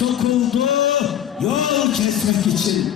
sokuldu yol kesmek için.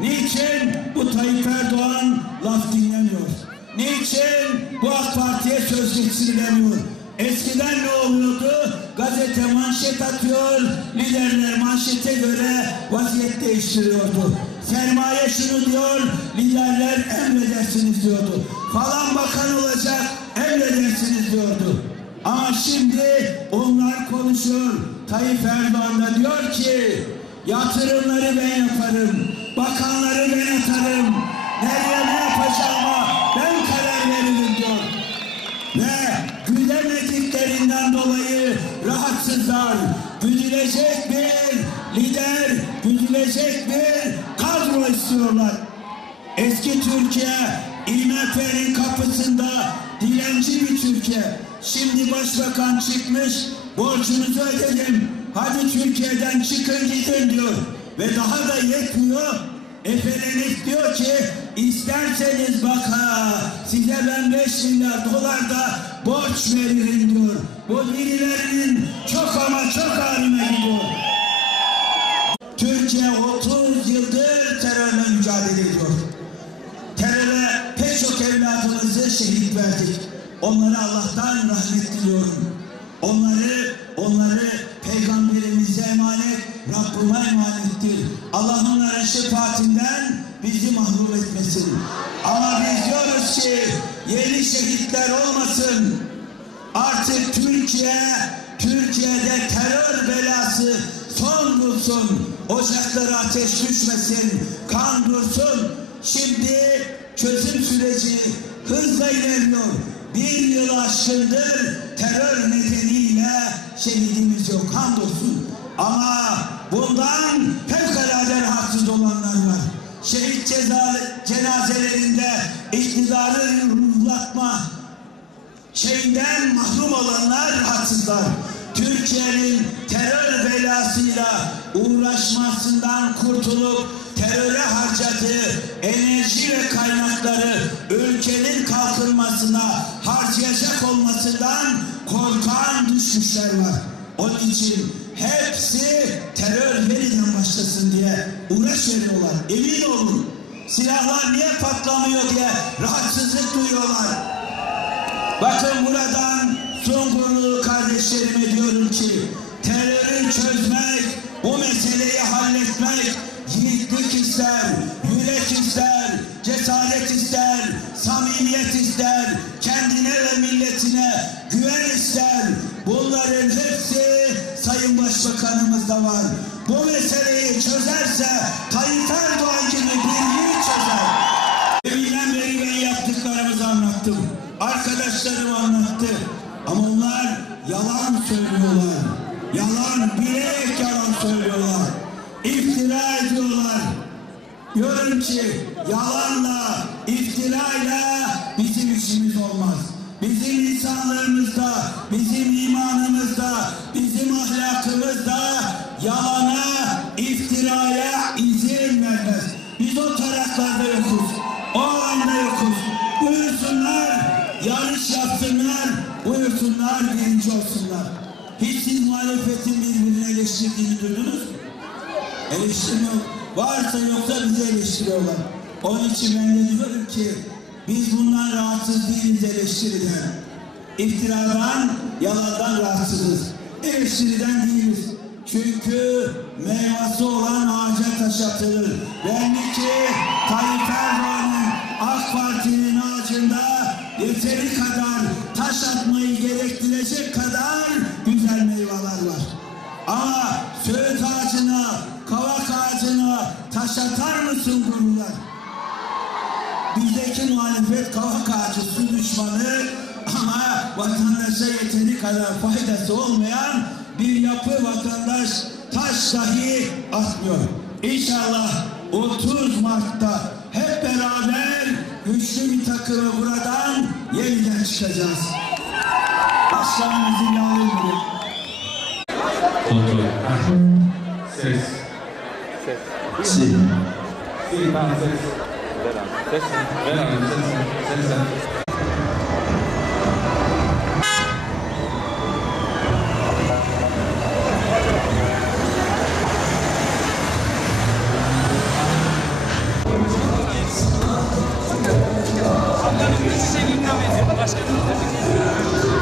Niçin bu Tayyip Erdoğan laf dinlemiyor? Niçin bu AK Parti'ye söz geçirilemiyor? Eskiden ne oluyordu? Gazete manşet atıyor, liderler manşete göre vaziyet değiştiriyordu. Sermaye şunu diyor, liderler emredersiniz diyordu. Falan bakan olacak, emredersiniz diyordu. Ama şimdi onlar konuşuyor. Tayyip Erdoğan da diyor ki yatırımları ben yaparım. Bakanları ben atarım. Nereye ne yapacağıma ben karar veririm diyor. Ve güdemediklerinden dolayı rahatsızlar. Güdülecek bir lider, güdülecek bir kadro istiyorlar. Eski Türkiye IMF'nin kapısında dilenci bir Türkiye. Şimdi başbakan çıkmış borcunuzu ödedim. Hadi Türkiye'den çıkın gidin diyor. Ve daha da yetmiyor. Efendim diyor ki isterseniz bak ha size ben 5 milyar dolar da borç veririm diyor. Bu birilerinin çok ama çok ağrına evladımızı şehit verdik. Onlara Allah'tan rahmet diliyorum. Onları, onları peygamberimize emanet, Rabbime emanettir. Allah onların şefaatinden bizi mahrum etmesin. Ama biz diyoruz ki yeni şehitler olmasın. Artık Türkiye, Türkiye'de terör belası son bulsun. Ocaklara ateş düşmesin, kan dursun. Şimdi çözüm süreci hızla ilerliyor. Bir yıl aşkındır terör nedeniyle şehidimiz yok, kan dursun. Ama bundan fevkalade rahatsız olanlar var. Şehit ceza, cenazelerinde iktidarı ruhlatma, şeyden mahrum olanlar rahatsızlar. Türkiye'nin terör belasıyla uğraşmasından kurtulup teröre harcadığı enerji ve kaynakları ülkenin kalkınmasına harcayacak olmasından korkan düşmüşler var. Onun için hepsi terör yeniden başlasın diye uğraş veriyorlar. Emin olun silahlar niye patlamıyor diye rahatsızlık duyuyorlar. Bakın buradan Sungurlu kardeşlerime diyorum ki terörü çözmek, bu meseleyi halletmek yiğitlik ister, yürek ister, cesaret ister, samimiyet ister, kendine ve milletine güven ister. Bunların hepsi Sayın Başbakanımızda var. Bu meseleyi çözerse Tayyip Erdoğan gibi bir yiğit çözer. Deminden beri ben yaptıklarımızı anlattım. Arkadaşlarım anlattı. Ama onlar yalan söylüyorlar. Yalan, bilerek yalan söylüyorlar. İftira ediyorlar. Diyorum ki yalanla, iftirayla bizim işimiz olmaz. Bizim insanlığımızda, bizim imanımızda, bizim ahlakımızda yalana, iftiraya izin vermez. Biz o taraflarda yokuz. O alanda yokuz. Buyursunlar, yanlış yapsınlar, buyursunlar, birinci olsunlar. Hiç siz muhalefetin birbirini eleştirdiğini duydunuz mu? Eleştirme varsa yoksa bizi eleştiriyorlar. Onun için ben de diyorum ki biz bundan rahatsız değiliz eleştiriden. İftiradan, yalandan rahatsızız. Eleştiriden değiliz. Çünkü meyvesi olan ağaca taş atılır. Belli ki Tayyip Erdoğan'ın AK Parti'nin ağacında yeteri kadar taş atmayı gerektirecek kadar güzel meyveler var. Ama söğüt ağacına, ağacına taş atar mısın gurular? Bizdeki muhalefet kavak ağacı su düşmanı ama vatandaşa yeteri kadar faydası olmayan bir yapı vatandaş taş dahi atmıyor. İnşallah 30 Mart'ta hep beraber güçlü bir takımı buradan yeniden çıkacağız. İlave ediyor. Kontrol. Ses. Ses. Sì. Sì, ma ses. Veren. Ses. Veren. Ses. Ses. Başka bir